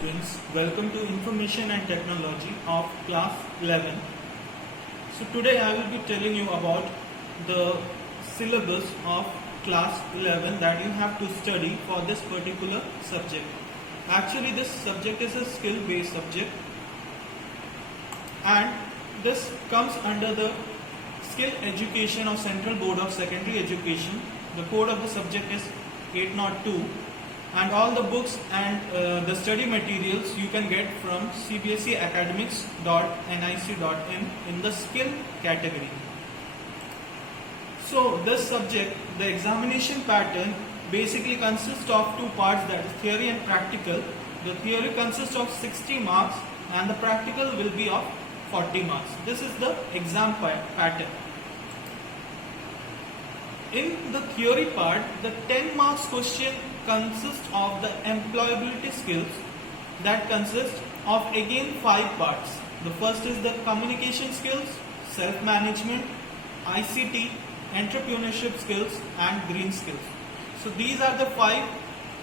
students, welcome to Information and Technology of class 11. So today I will be telling you about the syllabus of class 11 that you have to study for this particular subject. Actually this subject is a skill based subject and this comes under the skill education of Central Board of Secondary Education. The code of the subject is 802. And all the books and the study materials you can get from cbseacademics.nic.in in the skill category. So this subject, the examination pattern basically consists of two parts, that is theory and practical. The theory consists of 60 marks and the practical will be of 40 marks. This is the exam pattern. In the theory part, the 10 marks question consists of the employability skills that consist of again 5 parts. The first is the communication skills, self-management, ICT, entrepreneurship skills and green skills. So these are the 5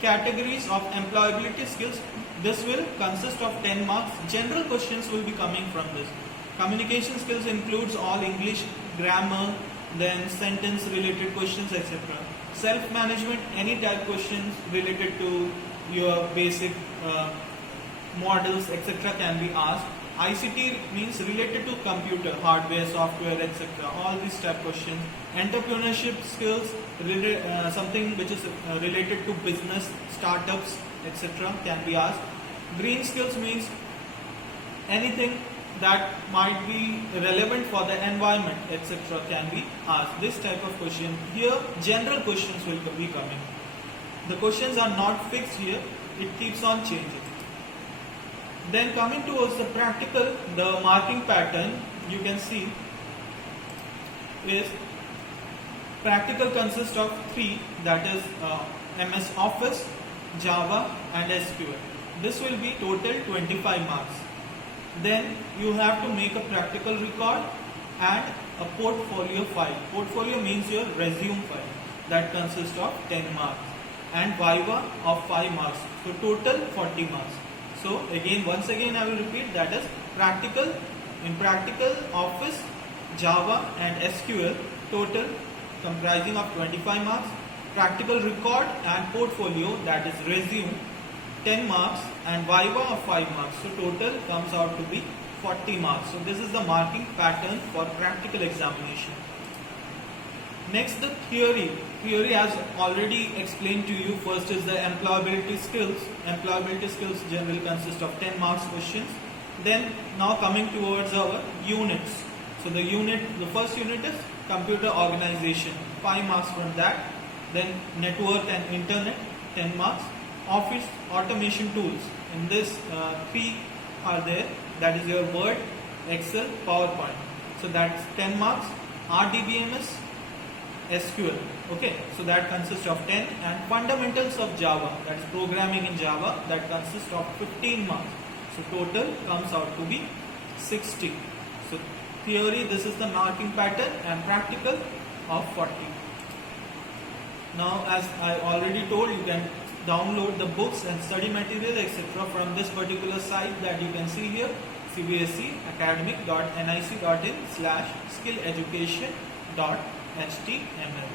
categories of employability skills. This will consist of 10 marks. General questions will be coming from this. Communication skills includes all English, grammar, then sentence related questions, etc. Self-management, any type questions related to your basic models, etc. can be asked. ICT means related to computer, hardware, software, etc. All these type questions. Entrepreneurship skills, something which is related to business, startups, etc. can be asked. Green skills means anything that might be relevant for the environment, etc. can be asked. This type of question. Here general questions will be coming. The questions are not fixed here, it keeps on changing. Then coming towards the practical, the marking pattern you can see is practical consists of 3, that is MS Office, Java and SQL. This will be total 25 marks. Then you have to make a practical record and a portfolio file. Portfolio means your resume file, that consists of 10 marks, and Viva of 5 marks. So total 40 marks. So once again I will repeat, that is practical. In practical, Office, Java and SQL, total comprising of 25 marks. Practical record and portfolio, that is resume, 10 marks, and Viva of 5 marks. So total comes out to be 40 marks. So this is the marking pattern for practical examination. Next, the theory. Theory, as already explained to you, first is the employability skills. Employability skills generally consist of 10 marks questions. Then now coming towards our units. So the first unit is computer organization, 5 marks from that. Then network and internet, 10 marks. Office automation tools, in this 3 are there, that is your Word, Excel, PowerPoint. So that's 10 marks. RDBMS, SQL. Okay, so that consists of 10, and fundamentals of Java, that is programming in Java, that consists of 15 marks. So total comes out to be 60. So theory, this is the marking pattern, and practical of 40. Now, as I already told, you can download the books and study material, etc. from this particular site that you can see here, cbseacademic.nic.in/skilleducation.html.